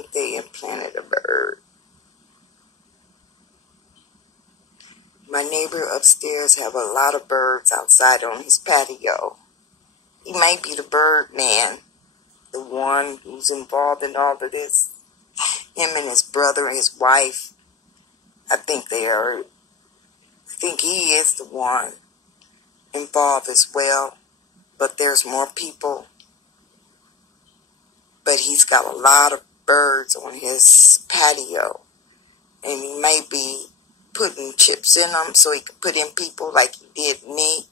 think they implanted a bird. My neighbor upstairs have a lot of birds outside on his patio. He might be the bird man, the one who's involved in all of this. Him and his brother and his wife, I think he is the one involved as well. But there's more people. But he's got a lot of birds on his patio. And he may be putting chips in them so he can put in people like he did me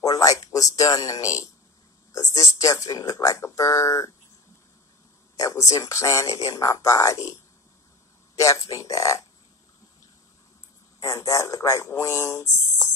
or like was done to me. Because this definitely looked like a bird that was implanted in my body. Definitely that. And that looked like wings.